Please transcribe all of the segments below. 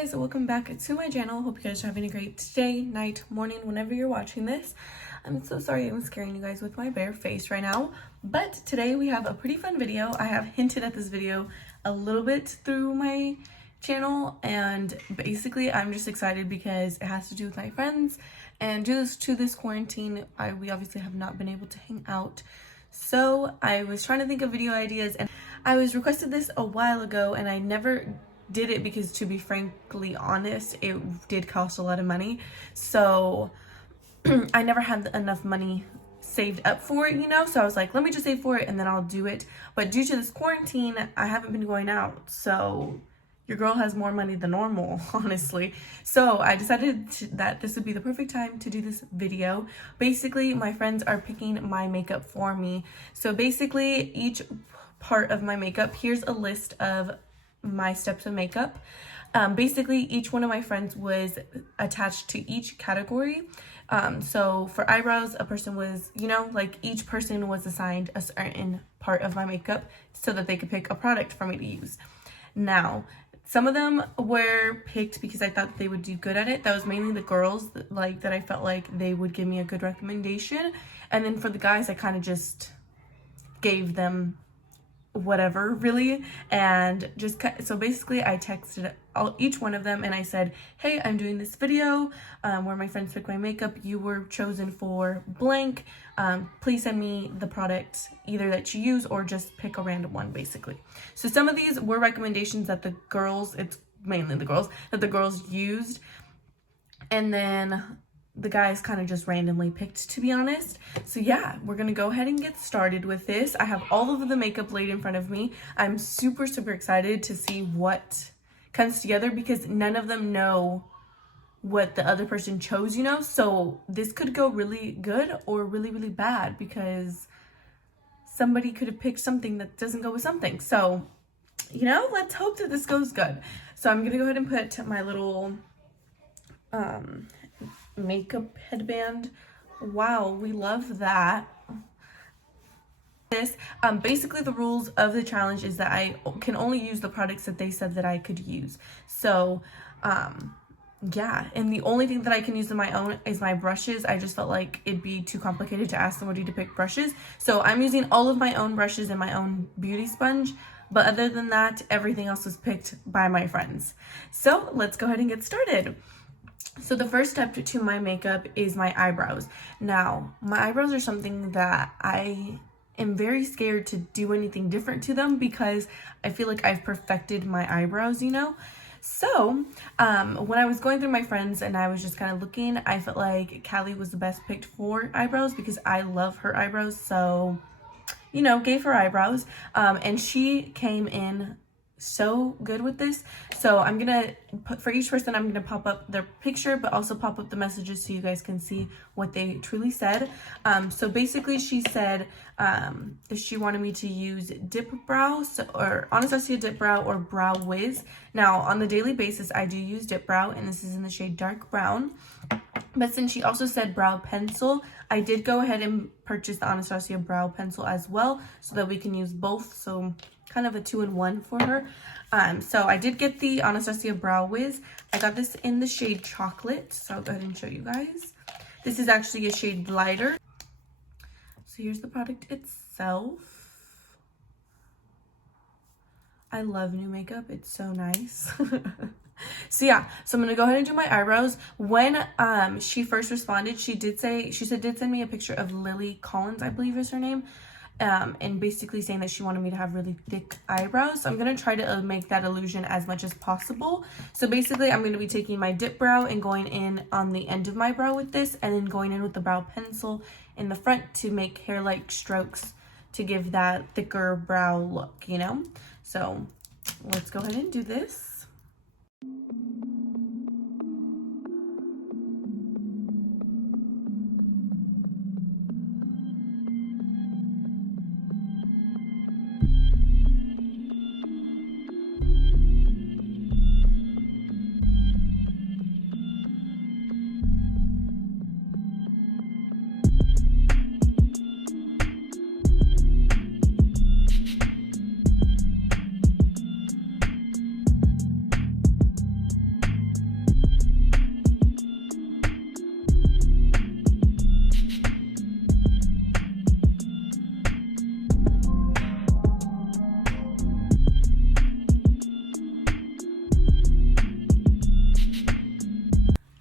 guys, welcome back to my channel. Hope you guys are having a great day, night, morning, whenever you're watching this. I'm so sorry I'm scaring you guys with my bare face right now, but today we have a pretty fun video. I have hinted at this video a little bit through my channel, and basically I'm just excited because it has to do with my friends, and due to this quarantine, we obviously have not been able to hang out. So I was trying to think of video ideas, and I was requested this a while ago, and I never did it because, to be frankly honest, it did cost a lot of money. So I never had enough money saved up for it, you know? So I was like, let me just save for it and then I'll do it. But due to this quarantine, I haven't been going out. So your girl has more money than normal, honestly. So I decided that this would be the perfect time to do this video. Basically, my friends are picking my makeup for me. So basically, each part of my makeup, here's a list of my steps of makeup. Basically, each one of my friends was attached to each category. So for eyebrows, a person was, you know, like each person was assigned a certain part of my makeup so that they could pick a product for me to use. Now, some of them were picked because I thought they would do good at it. That was mainly the girls that I felt like they would give me a good recommendation. And then for the guys, I kind of just gave them whatever, really. And just so basically I texted each one of them and I said, hey, I'm doing this video where my friends pick my makeup. You were chosen for blank. Please send me the product either that you use or just pick a random one, basically. So some of these were recommendations that the girls, it's mainly the girls, that the girls used, and then the guys kind of just randomly picked, to be honest. So yeah, we're gonna go ahead and get started with this. I have all of the makeup laid in front of me. I'm super excited to see what comes together because none of them know what the other person chose, you know? So this could go really good or really bad because somebody could have picked something that doesn't go with something. So, you know, let's hope that this goes good. So I'm gonna go ahead and put my little makeup headband. Wow, we love that. This basically the rules of the challenge is that I can only use the products that they said that I could use. So yeah, and the only thing that I can use on my own is my brushes. I just felt like it'd be too complicated to ask somebody to pick brushes, so I'm using all of my own brushes and my own beauty sponge. But other than that, everything else was picked by my friends. So let's go ahead and get started. So the first step to my makeup is my eyebrows. Now, my eyebrows are something that I am very scared to do anything different to them because I feel like I've perfected my eyebrows, you know? So, when I was going through my friends and I was just kind of looking, I felt like Callie was the best picked for eyebrows because I love her eyebrows. So, you know, gave her eyebrows. And she came in so good with this. So I'm gonna put, for each person, I'm gonna pop up their picture but also pop up the messages so you guys can see what they truly said. So basically she said that she wanted me to use Dip Brow, or Anastasia Dip Brow or Brow Wiz. Now on the daily basis I do use Dip Brow, and this is in the shade dark brown. But since she also said brow pencil, I did go ahead and purchase the Anastasia brow pencil as well so that we can use both. So kind of a 2-in-1 for her. So I did get the Anastasia Brow Wiz. I got this in the shade chocolate, so I'll go ahead and show you guys. This is actually a shade lighter. So here's the product itself. I love new makeup, it's so nice. So yeah, so I'm gonna go ahead and do my eyebrows. When she first responded, she did send me a picture of Lily Collins, I believe is her name. And basically saying that she wanted me to have really thick eyebrows. So I'm going to try to make that illusion as much as possible. So basically I'm going to be taking my dip brow and going in on the end of my brow with this, and then going in with the brow pencil in the front to make hair-like strokes to give that thicker brow look, you know? So let's go ahead and do this.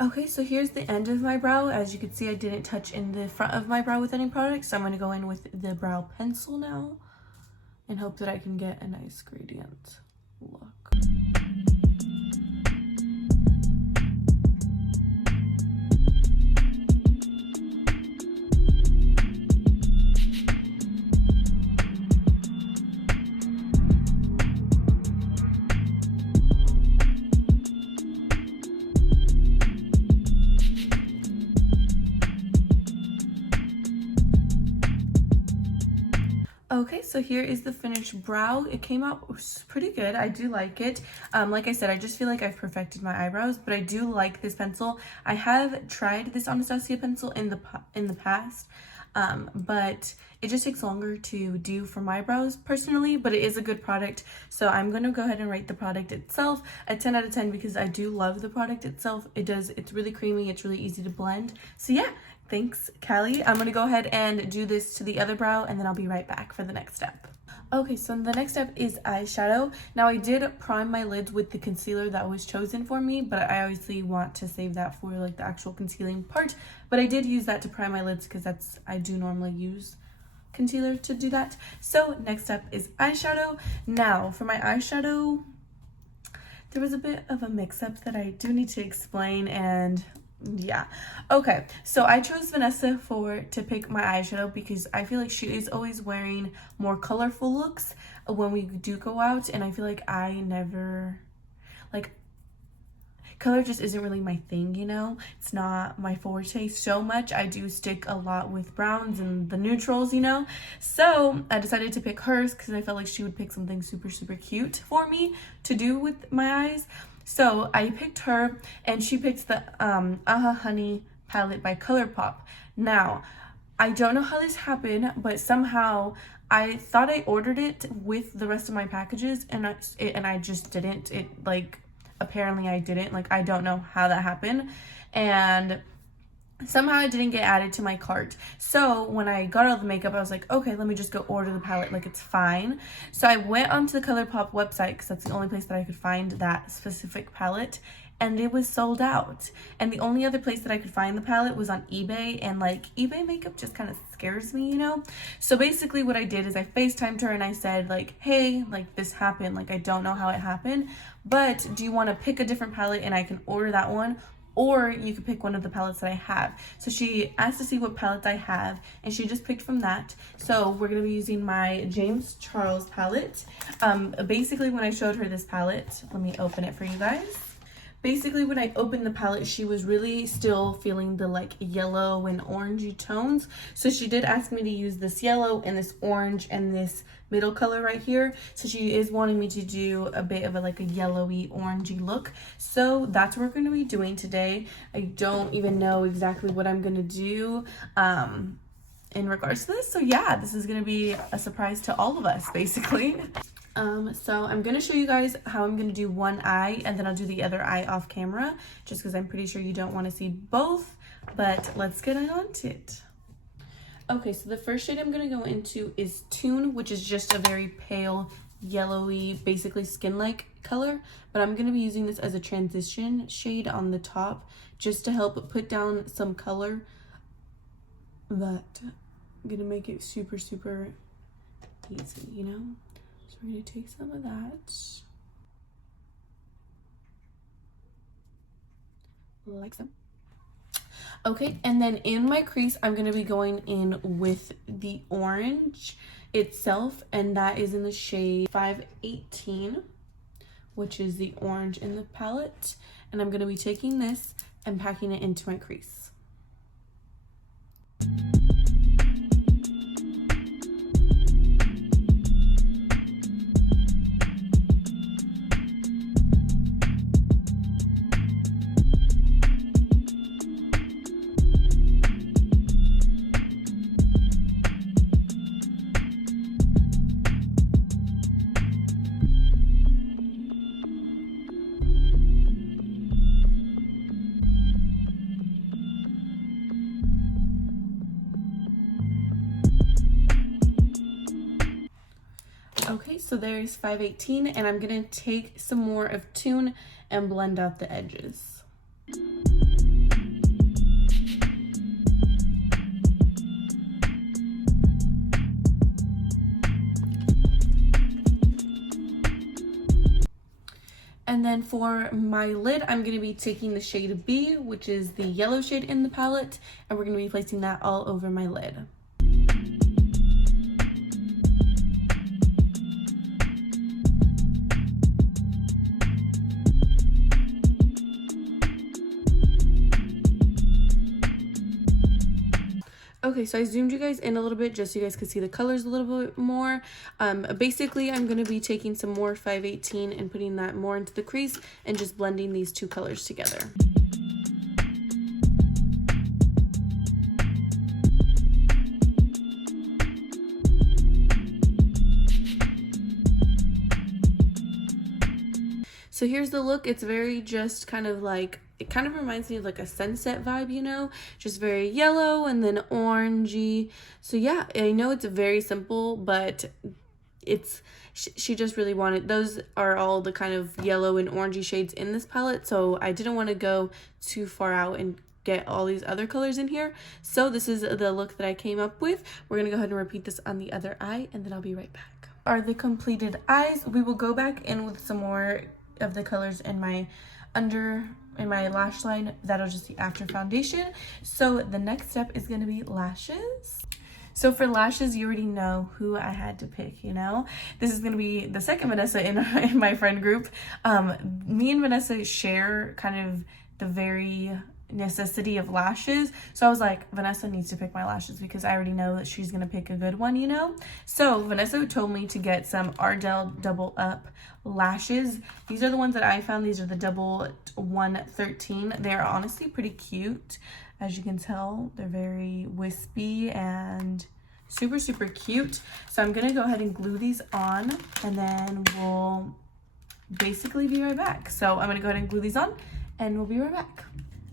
Okay, so here's the end of my brow. As you can see, I didn't touch in the front of my brow with any product, so I'm going to go in with the brow pencil now and hope that I can get a nice gradient look. Okay, so here is the finished brow. It came out pretty good. I do like it. Like I said, I just feel like I've perfected my eyebrows, but I do like this pencil. I have tried this Anastasia pencil in the past, but it just takes longer to do for my brows personally, but it is a good product. So I'm going to go ahead and rate the product itself a 10 out of 10 because I do love the product itself. It's really creamy. It's really easy to blend. So yeah. Thanks, Callie. I'm going to go ahead and do this to the other brow, and then I'll be right back for the next step. Okay, so the next step is eyeshadow. Now, I did prime my lids with the concealer that was chosen for me, but I obviously want to save that for like the actual concealing part. But I did use that to prime my lids because I do normally use concealer to do that. So next step is eyeshadow. Now, for my eyeshadow, there was a bit of a mix-up that I do need to explain, and yeah. Okay, so I chose Vanessa to pick my eyeshadow because I feel like she is always wearing more colorful looks when we do go out, and I feel like I never, like, color just isn't really my thing, you know? It's not my forte so much. I do stick a lot with browns and the neutrals, you know? So I decided to pick hers because I felt like she would pick something super, super cute for me to do with my eyes. So I picked her, and she picked the Honey palette by ColourPop. Now, I don't know how this happened, but somehow I thought I ordered it with the rest of my packages, and I just didn't. Apparently I didn't. Like, I don't know how that happened, and somehow it didn't get added to my cart. So when I got all the makeup, I was like, okay, let me just go order the palette, like, it's fine. So I went onto the ColourPop website because that's the only place that I could find that specific palette, and it was sold out. And the only other place that I could find the palette was on eBay, and like, eBay makeup just kind of scares me, you know? So basically what I did is I FaceTimed her and I said, like, hey, like, this happened, like, I don't know how it happened, but do you want to pick a different palette and I can order that one? Or you could pick one of the palettes that I have. So she asked to see what palettes I have, and she just picked from that. So we're going to be using my James Charles palette. Basically, when I showed her this palette, let me open it for you guys. Basically, when I opened the palette, she was really still feeling the like yellow and orangey tones. So she did ask me to use this yellow and this orange and this middle color right here. So she is wanting me to do a bit of a yellowy orangey look. So that's what we're going to be doing today. I don't even know exactly what I'm going to do in regards to this. So yeah, this is going to be a surprise to all of us, basically. So I'm going to show you guys how I'm going to do one eye, and then I'll do the other eye off camera, just because I'm pretty sure you don't want to see both, but let's get on to it. Okay, so the first shade I'm going to go into is Tune, which is just a very pale, yellowy, basically skin-like color, but I'm going to be using this as a transition shade on the top, just to help put down some color, but I'm going to make it super, super easy, you know? So we're going to take some of that, like so. Okay, and then in my crease, I'm going to be going in with the orange itself, and that is in the shade 518, which is the orange in the palette. And I'm going to be taking this and packing it into my crease. Okay, so there's 518, and I'm going to take some more of Tune and blend out the edges. And then for my lid, I'm going to be taking the shade B, which is the yellow shade in the palette, and we're going to be placing that all over my lid. Okay, so I zoomed you guys in a little bit just so you guys could see the colors a little bit more. Basically, I'm going to be taking some more 518 and putting that more into the crease and just blending these two colors together. So here's the look. It's very just kind of like, it kind of reminds me of like a sunset vibe, you know, just very yellow and then orangey. So yeah, I know it's very simple, but it's, she just really wanted, those are all the kind of yellow and orangey shades in this palette. So I didn't want to go too far out and get all these other colors in here. So this is the look that I came up with. We're going to go ahead and repeat this on the other eye, and then I'll be right back. Are the completed eyes. We will go back in with some more of the colors in my lash line. That'll just be after foundation. So the next step is going to be lashes. So for lashes, you already know who I had to pick, you know. This is going to be the second Vanessa in my friend group. Me and Vanessa share kind of the very necessity of lashes. So I was like, Vanessa needs to pick my lashes because I already know that she's going to pick a good one, you know. So Vanessa told me to get some Ardell Double Up lashes. These are the ones that I found. These are the double 113. They're honestly pretty cute. As you can tell, they're very wispy and super, super cute. So I'm going to go ahead and glue these on, and then we'll basically be right back. So I'm going to go ahead and glue these on, and we'll be right back.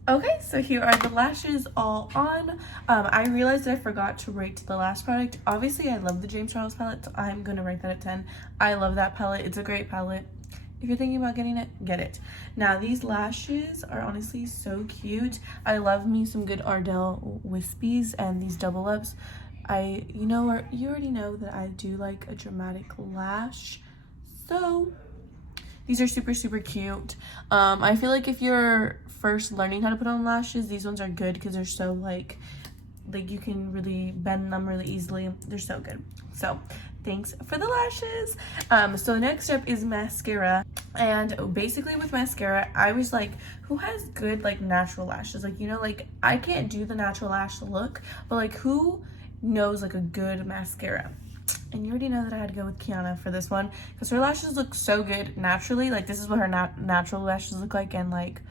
Okay, so here are the lashes all on. I realized I forgot to rate the last product. Obviously, I love the James Charles palette, so I'm going to rate that at 10. I love that palette. It's a great palette. If you're thinking about getting it, get it. Now, these lashes are honestly so cute. I love me some good Ardell wispies and these double ups. You already know that I do like a dramatic lash. So these are super, super cute. I feel like if you're first learning how to put on lashes, these ones are good because they're so like you can really bend them really easily. They're so good. So thanks for the lashes. So the next step is mascara. And basically with mascara, I was like, who has good like natural lashes? Like, you know, like I can't do the natural lash look, but like who knows like a good mascara? And you already know that I had to go with Kiana for this one because her lashes look so good naturally. Like this is what her natural lashes look like, and like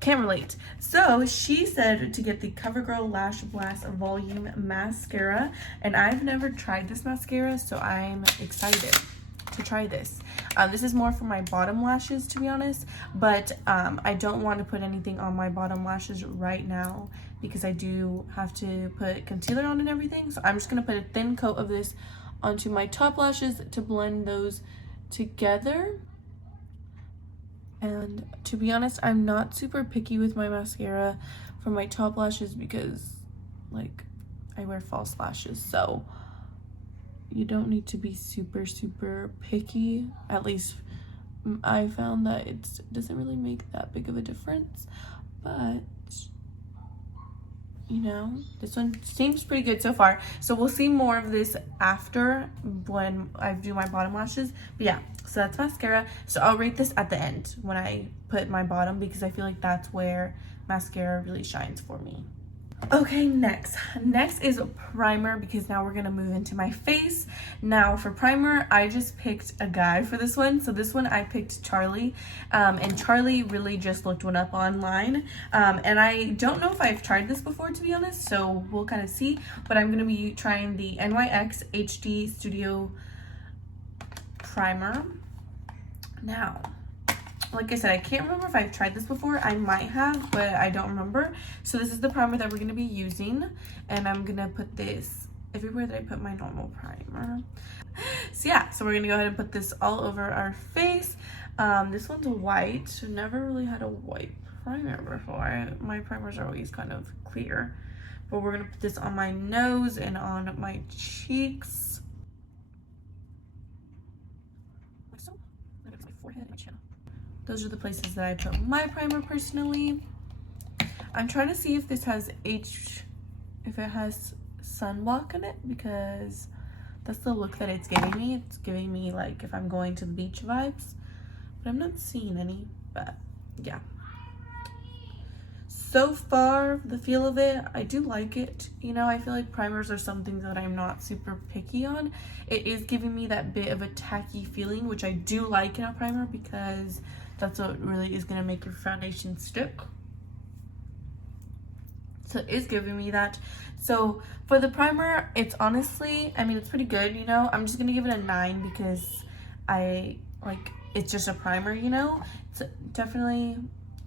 can't relate. So she said to get the CoverGirl Lash Blast Volume Mascara, and I've never tried this mascara, so I'm excited to try this. This is more for my bottom lashes, to be honest, but I don't want to put anything on my bottom lashes right now because I do have to put concealer on and everything. So I'm just going to put a thin coat of this onto my top lashes to blend those together. And to be honest, I'm not super picky with my mascara for my top lashes because like I wear false lashes, so you don't need to be super, super picky. At least I found that it doesn't really make that big of a difference, but you know, this one seems pretty good so far. So we'll see more of this after when I do my bottom lashes. But yeah, so that's mascara. So I'll rate this at the end when I put my bottom because I feel like that's where mascara really shines for me. Okay, next is primer because now we're gonna move into my face. Now for primer, I just picked a guy for this one. So this one I picked Charlie, and Charlie really just looked one up online, and I don't know if I've tried this before, to be honest, so we'll kind of see. But I'm gonna be trying the NYX HD Studio primer. Now, like I said, I can't remember if I've tried this before. I might have, but I don't remember. So this is the primer that we're going to be using. And I'm going to put this everywhere that I put my normal primer. So yeah, so we're going to go ahead and put this all over our face. This one's white. Never really had a white primer before. My primers are always kind of clear. But we're going to put this on my nose and on my cheeks. My forehead and my chin. those are the places that I put my primer personally. I'm trying to see if this has if it has sunblock in it, because that's the look that it's giving me. It's giving me like if I'm going to the beach vibes, but I'm not seeing any. But yeah, so far the feel of it, I do like it. You know, I feel like primers are something that I'm not super picky on. It is giving me that bit of a tacky feeling, which I do like in a primer, because that's what really is going to make your foundation stick. So it is giving me that. So for the primer, it's honestly, I mean, it's pretty good, you know. I'm just gonna give it a 9 because it's just a primer, you know. It's definitely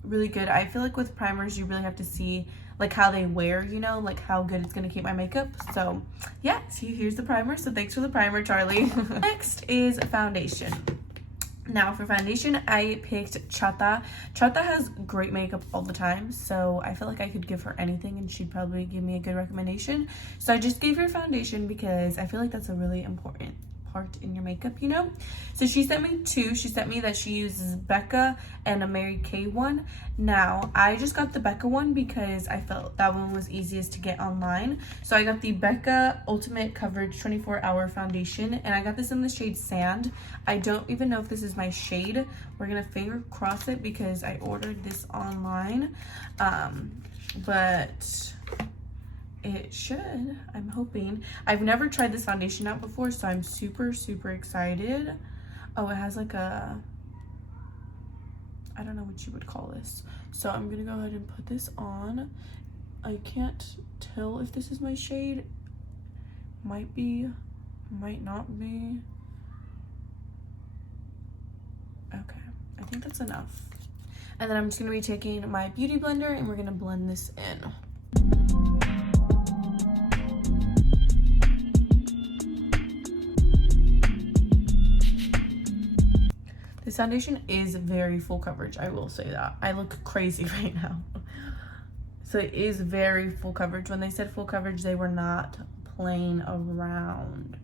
really good. I feel like with primers, you really have to see like how they wear, you know, like how good it's gonna keep my makeup. So yeah, see, here's the primer. So thanks for the primer, Charlie. Next is foundation. Now for foundation, I picked Chata. Chata has great makeup all the time, so I feel like I could give her anything and she'd probably give me a good recommendation. So I just gave her foundation because I feel like that's a really important part in your makeup, you know. So she sent me 2. She sent me that she uses Becca and a Mary Kay one. Now I just got the Becca one because I felt that one was easiest to get online. So I got the Becca Ultimate Coverage 24-Hour Foundation, and I got this in the shade Sand. I don't even know if this is my shade. We're gonna finger cross it because I ordered this online, but it should, I'm hoping. I've never tried this foundation out before, so I'm super excited. Oh, it has like a, I don't know what you would call this. So I'm gonna go ahead and put this on. I can't tell if this is my shade. Might be, might not be. Okay, I think that's enough. And then I'm just gonna be taking my beauty blender and we're gonna blend this in. This foundation is very full coverage, I will say that. I look crazy right now. So it is very full coverage. When they said full coverage, they were not playing around.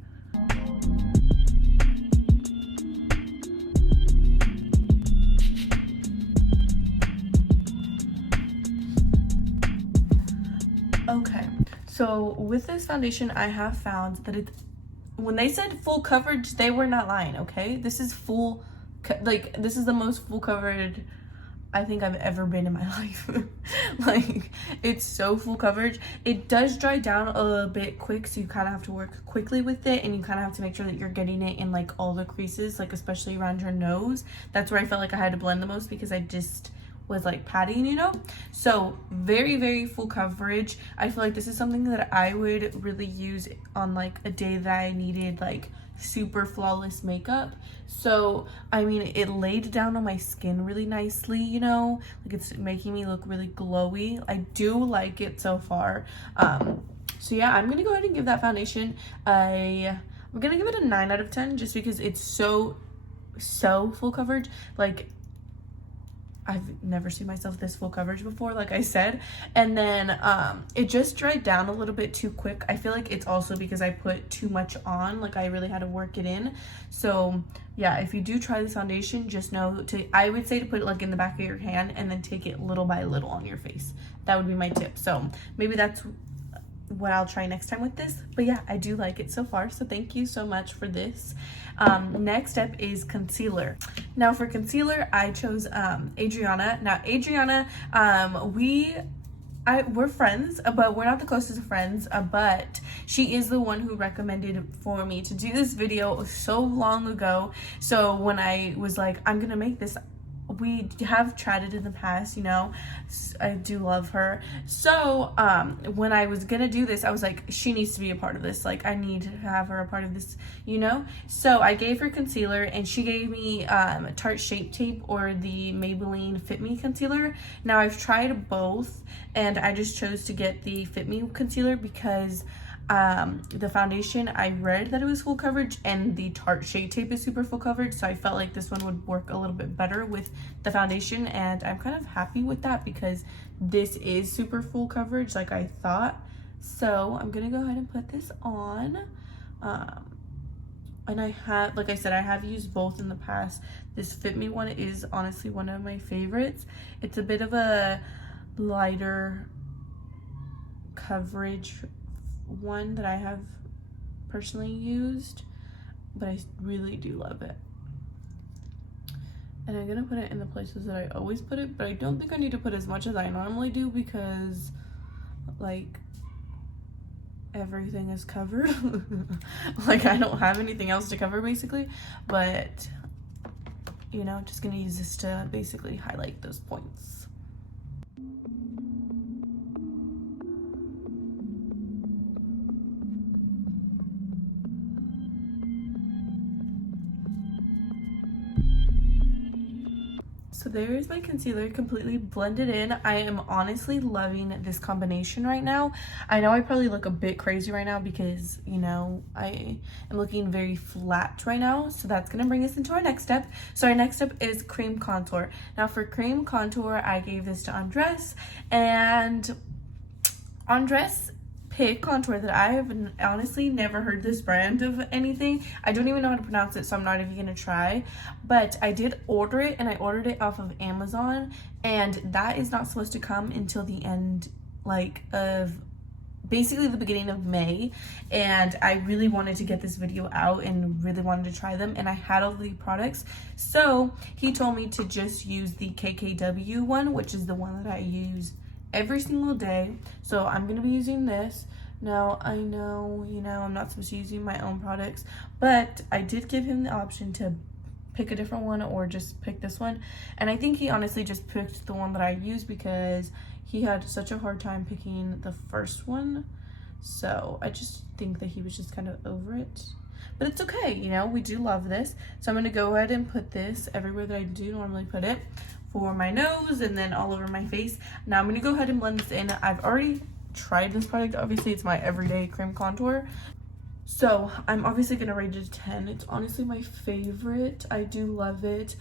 Okay, so with this foundation, I have found that when they said full coverage, they were not lying, okay? This is full, like, this is the most full coverage I think I've ever been in my life. Like, it's so full coverage. It does dry down a little bit quick, so you kind of have to work quickly with it, and you kind of have to make sure that you're getting it in like all the creases, like especially around your nose. That's where I felt like I had to blend the most because I just was like patting, you know. So very full coverage. I feel like this is something that I would really use on like a day that I needed like super flawless makeup. So I mean, it laid down on my skin really nicely, you know, like it's making me look really glowy. I do like it so far. So yeah, I'm gonna go ahead and give that foundation I'm gonna give it a 9 out of 10 just because it's so full coverage. Like, I've never seen myself this full coverage before, like I said. And then it just dried down a little bit too quick. I feel like it's also because I put too much on, like I really had to work it in. So yeah, if you do try this foundation, just know I would say to put it like in the back of your hand and then take it little by little on your face. That would be my tip. So maybe that's what I'll try next time with this. But yeah, I do like it so far, so thank you so much for this. Next up is concealer. Now for concealer, I chose Adriana. Now Adriana, we're friends, but we're not the closest of friends, but she is the one who recommended for me to do this video so long ago. So when I was like, I'm gonna make this, we have chatted in the past, you know. I do love her. So when I was gonna do this, I was like, she needs to be a part of this. Like, I need to have her a part of this, you know. So I gave her concealer and she gave me Tarte Shape Tape or the Maybelline Fit Me concealer. Now I've tried both and I just chose to get the Fit Me concealer because the foundation, I read that it was full coverage and the Tarte Shape Tape is super full coverage, so I felt like this one would work a little bit better with the foundation, and I'm kind of happy with that because this is super full coverage like I thought. So I'm gonna go ahead and put this on. And I have, like I said, I have used both in the past. This Fit Me one is honestly one of my favorites. It's a bit of a lighter coverage one that I have personally used, but I really do love it. And I'm gonna put it in the places that I always put it, but I don't think I need to put as much as I normally do because like everything is covered. Like I don't have anything else to cover basically, but you know, just gonna use this to basically highlight those points. So there's my concealer completely blended in. I am honestly loving this combination right now. I know I probably look a bit crazy right now because, you know, I am looking very flat right now. So that's going to bring us into our next step. So our next step is cream contour. Now for cream contour, I gave this to Andres, and Andres pick contour that I have honestly never heard this brand of anything. I don't even know how to pronounce it, so I'm not even gonna try, but I did order it, and I ordered it off of Amazon, and that is not supposed to come until the end, like, of basically the beginning of May. And I really wanted to get this video out and really wanted to try them, and I had all the products, so he told me to just use the KKW one, which is the one that I use every single day. So I'm gonna be using this. Now I know, you know, I'm not supposed to be using my own products, but I did give him the option to pick a different one or just pick this one, and I think he honestly just picked the one that I used because he had such a hard time picking the first one. So I just think that he was just kind of over it, but it's okay, you know, we do love this. So I'm gonna go ahead and put this everywhere that I do normally put it, for my nose and then all over my face. Now I'm gonna go ahead and blend this in. I've already tried this product. Obviously it's my everyday cream contour, so I'm obviously gonna rate it a 10. It's honestly my favorite. I do love it.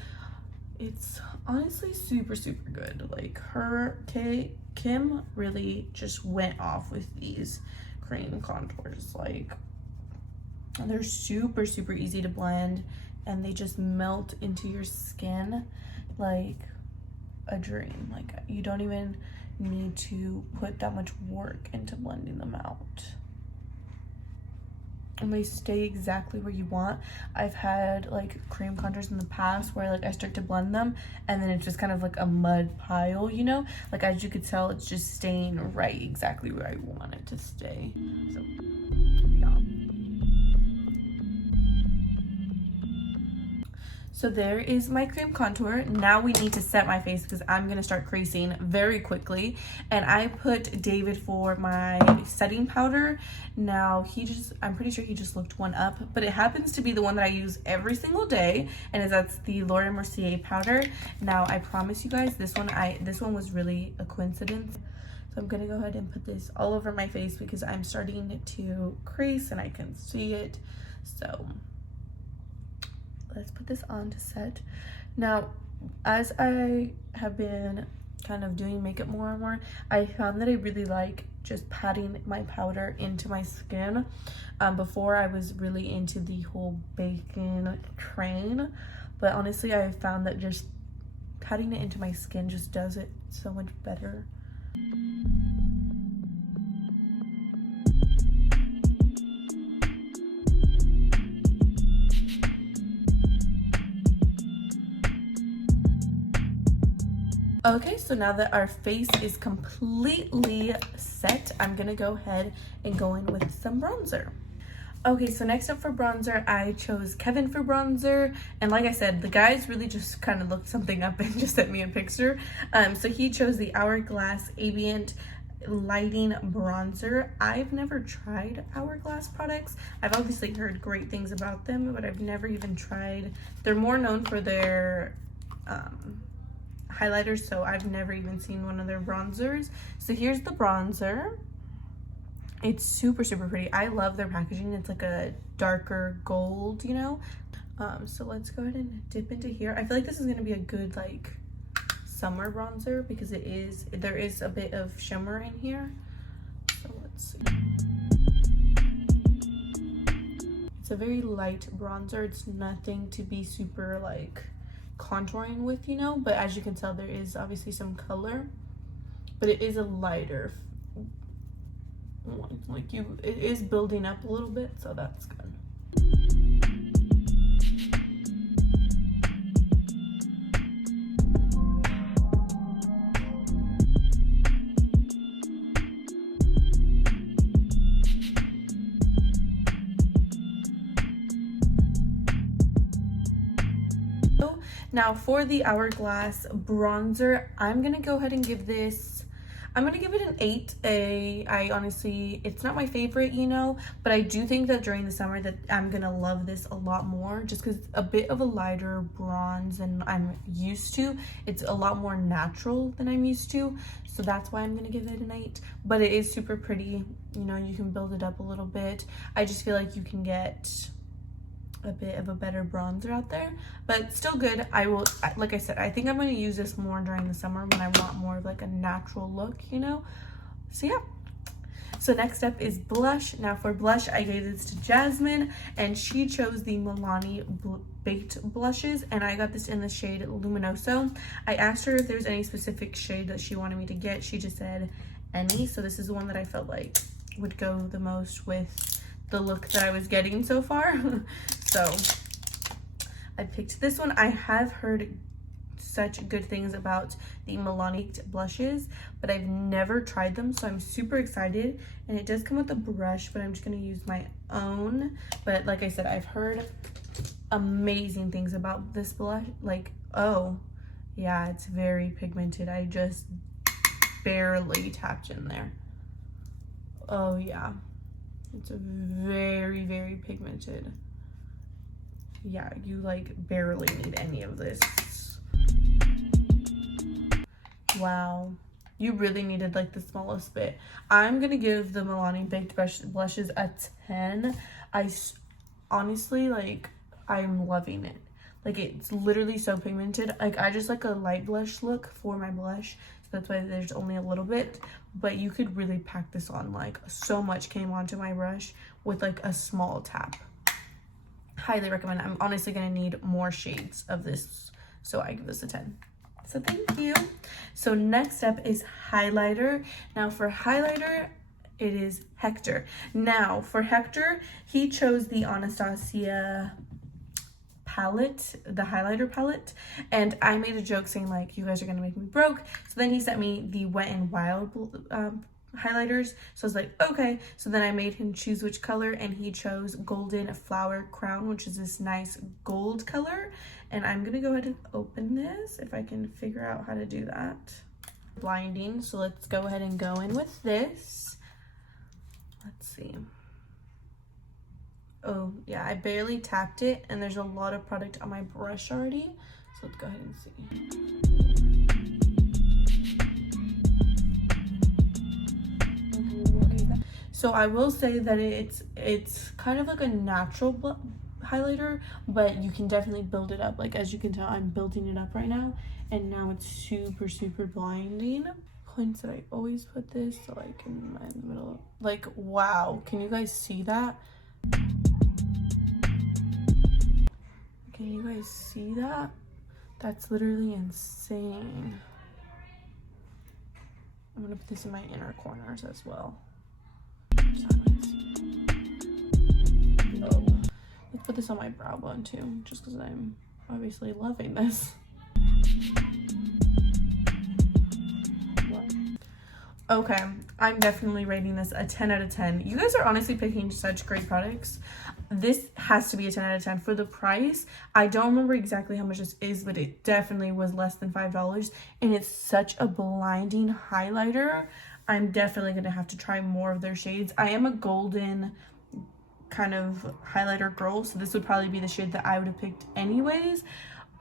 It's honestly super good. Like Kim really just went off with these cream contours. Like they're super easy to blend, and they just melt into your skin like a dream. Like you don't even need to put that much work into blending them out, and they stay exactly where you want. I've had like cream contours in the past where like I start to blend them and then it's just kind of like a mud pile, you know, like as you could tell, it's just staying right exactly where I want it to stay. So yeah. So there is my cream contour. Now we need to set my face because I'm gonna start creasing very quickly. And I put David for my setting powder. Now I'm pretty sure he just looked one up, but it happens to be the one that I use every single day, and that's the Laura Mercier powder. Now I promise you guys, this one was really a coincidence. So I'm gonna go ahead and put this all over my face because I'm starting to crease and I can see it. So let's put this on to set. Now, as I have been kind of doing makeup more and more, I found that I really like just patting my powder into my skin. Before I was really into the whole baking train, but honestly I found that just patting it into my skin just does it so much better. Okay, so now that our face is completely set, I'm gonna go ahead and go in with some bronzer. Okay, so next up for bronzer, I chose Kevin for bronzer. And like I said, the guys really just kind of looked something up and just sent me a picture. So he chose the Hourglass Ambient Lighting Bronzer. I've never tried Hourglass products. I've obviously heard great things about them, but I've never even tried. They're more known for their highlighters, so I've never even seen one of their bronzers. So here's the bronzer. It's super pretty. I love their packaging. It's like a darker gold, you know. So let's go ahead and dip into here. I feel like this is gonna be a good like summer bronzer because there is a bit of shimmer in here. So let's see. It's a very light bronzer. It's nothing to be super like contouring with, you know, but as you can tell, there is obviously some color, but it is a lighter, like it is building up a little bit, so that's good. Now for the Hourglass bronzer, I'm gonna go ahead and give this, I'm gonna give it an 8. I honestly, it's not my favorite, you know, but I do think that during the summer that I'm gonna love this a lot more, just because it's a bit of a lighter bronze than I'm used to. It's a lot more natural than I'm used to, so that's why I'm gonna give it an 8. But it is super pretty, you know, you can build it up a little bit. I just feel like you can get a bit of a better bronzer out there, but still good. I will, like I said, I think I'm going to use this more during the summer when I want more of like a natural look, you know. So yeah, so next up is blush. Now for blush, I gave this to Jasmine and she chose the Milani baked blushes, and I got this in the shade Luminoso. I asked her if there's any specific shade that she wanted me to get. She just said any, so this is the one that I felt like would go the most with the look that I was getting so far. So I picked this one. I have heard such good things about the Milani blushes, but I've never tried them, so I'm super excited. And it does come with a brush, but I'm just going to use my own. But like I said, I've heard amazing things about this blush. Like, oh yeah, it's very pigmented. I just barely tapped in there. Oh yeah, it's very, very pigmented. Yeah, you like barely need any of this. Wow, you really needed like the smallest bit. I'm gonna give the Milani baked blushes a 10. Honestly, like, I'm loving it. Like, it's literally so pigmented. Like, I just like a light blush look for my blush, so that's why there's only a little bit, but you could really pack this on. Like, so much came onto my brush with like a small tap. Highly recommend. I'm honestly gonna need more shades of this, so I give this a 10. So thank you. So next up is highlighter. Now for highlighter, it is Hector. Now for Hector, he chose the Anastasia palette, the highlighter palette, and I made a joke saying like, you guys are gonna make me broke. So then he sent me the Wet n Wild highlighters, so I was like, okay. So then I made him choose which color, and he chose Golden Flower Crown, which is this nice gold color. And I'm gonna go ahead and open this if I can figure out how to do that. Blinding, so let's go ahead and go in with this. Let's see. Oh yeah, I barely tapped it, and there's a lot of product on my brush already, so let's go ahead and see. So I will say that it's kind of like a natural highlighter, but you can definitely build it up. Like, as you can tell, I'm building it up right now, and now it's super, super blinding. Points that I always put this, so like in the middle. Like, wow, can you guys see that? Can you guys see that? That's literally insane. I'm gonna put this in my inner corners as well. Oh, let's put this on my brow bone too, just because I'm obviously loving this. Okay, I'm definitely rating this a 10 out of 10. You guys are honestly picking such great products. This has to be a 10 out of 10 for the price. I don't remember exactly how much this is, but it definitely was less than $5, and it's such a blinding highlighter. I'm definitely gonna have to try more of their shades. I am a golden kind of highlighter girl, so this would probably be the shade that I would have picked anyways.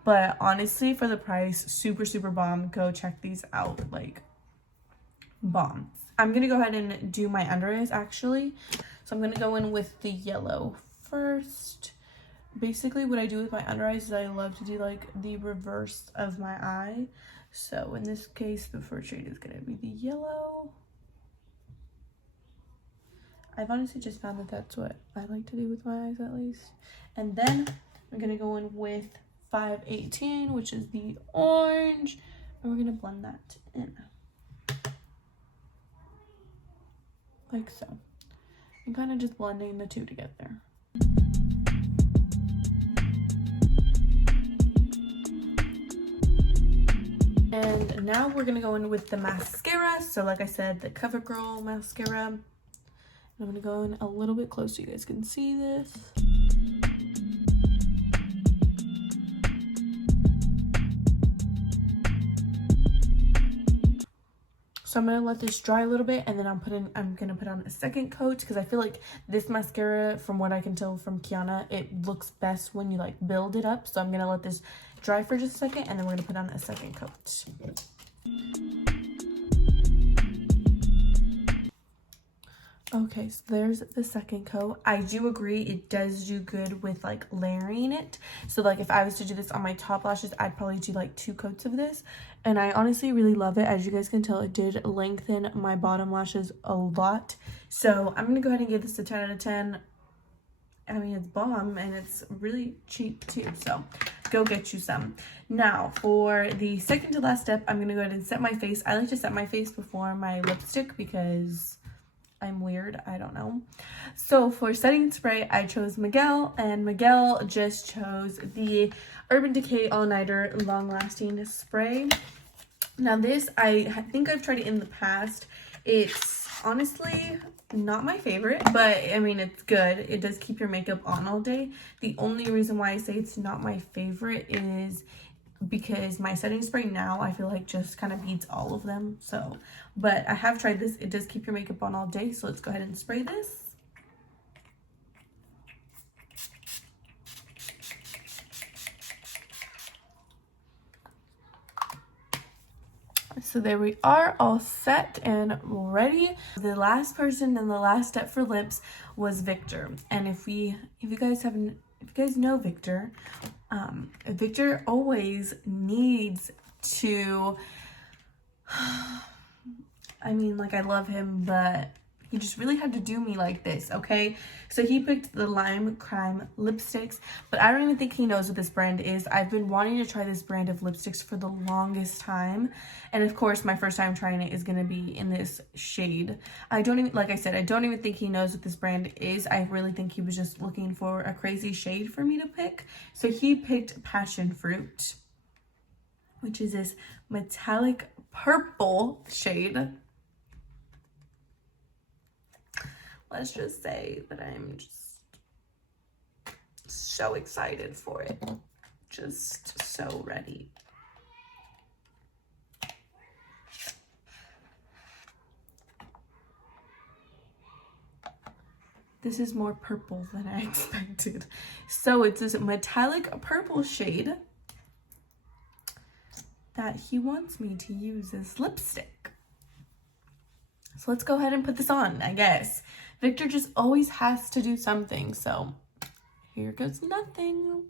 But honestly, for the price, super, super bomb. Go check these out, like, bomb. I'm gonna go ahead and do my under eyes actually. So I'm gonna go in with the yellow first. Basically what I do with my under eyes is I love to do like the reverse of my eye. So in this case, the first shade is gonna be the yellow. I've honestly just found that that's what I like to do with my eyes, at least. And then we're gonna go in with 518, which is the orange, and we're gonna blend that in like so, and kind of just blending the two together. And now we're gonna go in with the mascara. So like I said, the CoverGirl mascara. And I'm gonna go in a little bit close so you guys can see this. So I'm gonna let this dry a little bit, and then I'm gonna put on a second coat, because I feel like this mascara, from what I can tell from Kiana, it looks best when you like build it up. So I'm gonna let this dry for just a second, and then we're gonna put on a second coat. Okay, so there's the second coat. I do agree it does do good with like layering it. So like if I was to do this on my top lashes, I'd probably do like 2 coats of this. And I honestly really love it. As you guys can tell, it did lengthen my bottom lashes a lot. So I'm gonna go ahead and give this a 10 out of 10. I mean, it's bomb, and it's really cheap too, so go get you some. Now for the second to last step, I'm gonna go ahead and set my face. I like to set my face before my lipstick because I'm weird, I don't know. So for setting spray, I chose Miguel, and Miguel just chose the Urban Decay All Nighter Long Lasting Spray. Now this, I think I've tried it in the past. It's honestly not my favorite, but I mean, it's good. It does keep your makeup on all day. The only reason why I say it's not my favorite is because my setting spray now, I feel like just kind of beats all of them. So, but I have tried this. It does keep your makeup on all day. So let's go ahead and spray this. So there we are, all set and ready. The last person and the last step for lips was Victor. And if you guys know Victor, Victor always needs to, I mean, like, I love him, but he just really had to do me like this, okay? So he picked the Lime Crime lipsticks, but I don't even think he knows what this brand is. I've been wanting to try this brand of lipsticks for the longest time. And of course, my first time trying it is gonna be in this shade. Like I said, I don't even think he knows what this brand is. I really think he was just looking for a crazy shade for me to pick. So he picked Passion Fruit, which is this metallic purple shade. Let's just say that I'm just so excited for it. Just so ready. This is more purple than I expected. So it's this metallic purple shade that he wants me to use as lipstick. So let's go ahead and put this on, I guess. Victor just always has to do something, so here goes nothing.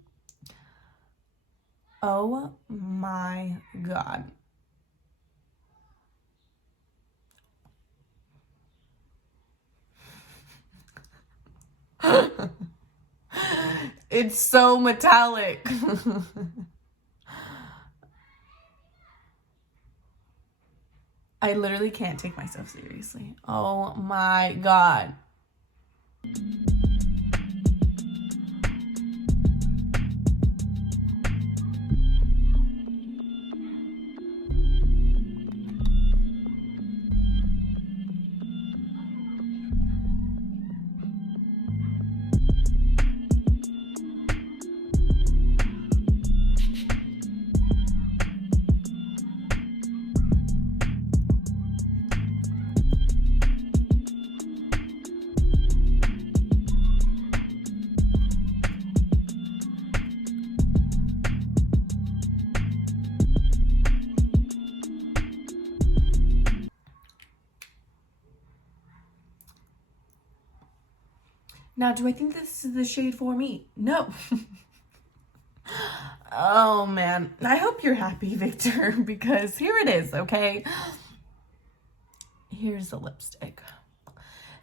Oh my God. It's so metallic. I literally can't take myself seriously. Oh my God. Now, do I think this is the shade for me? No. Oh, man. I hope you're happy, Victor, because here it is, okay? Here's the lipstick.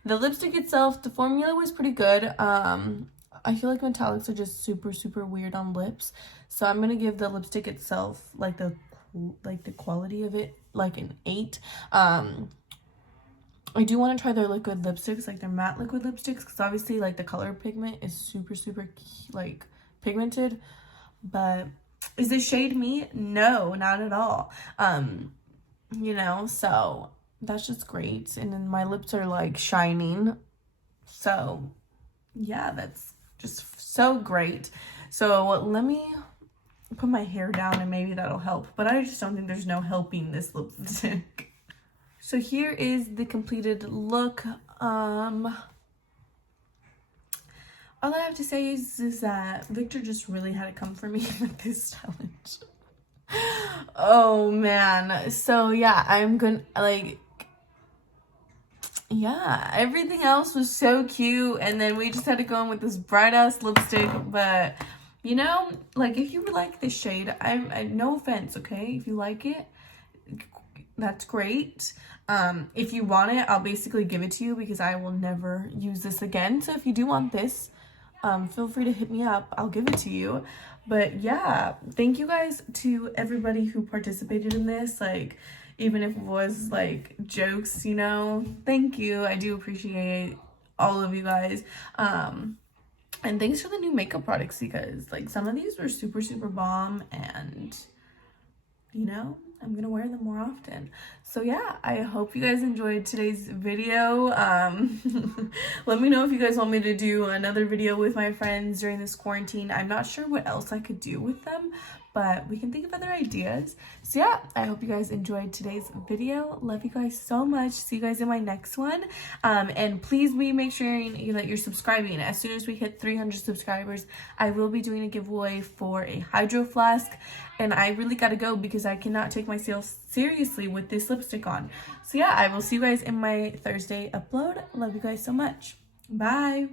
The lipstick itself, the formula was pretty good. I feel like metallics are just super, super weird on lips. So I'm going to give the lipstick itself, like the quality of it, like an 8. I do want to try their liquid lipsticks, like their matte liquid lipsticks, because obviously like the color pigment is super, super like pigmented. But is this shade me? No, not at all. You know, so that's just great. And then my lips are like shining. So yeah, that's just so great. So let me put my hair down and maybe that'll help. But I just don't think there's no helping this lipstick. So here is the completed look. All I have to say is that Victor just really had to come for me with this challenge. Oh man. So yeah, I'm gonna like, yeah, everything else was so cute, and then we just had to go in with this bright ass lipstick. But you know, like, if you like this shade, I no offense, okay, if you like it, that's great. If you want it, I'll basically give it to you because I will never use this again. So if you do want this, feel free to hit me up. I'll give it to you. But yeah, thank you guys to everybody who participated in this. Like, even if it was like jokes, you know, thank you. I do appreciate all of you guys. And thanks for the new makeup products, because like some of these were super, super bomb, and you know, I'm gonna wear them more often. So yeah, I hope you guys enjoyed today's video. Let me know if you guys want me to do another video with my friends during this quarantine. I'm not sure what else I could do with them, but we can think of other ideas. So yeah, I hope you guys enjoyed today's video. Love you guys so much. See you guys in my next one. And please make sure that you're subscribing. As soon as we hit 300 subscribers, I will be doing a giveaway for a hydro flask. And I really gotta go because I cannot take myself seriously with this lipstick on. So yeah, I will see you guys in my Thursday upload. Love you guys so much. Bye.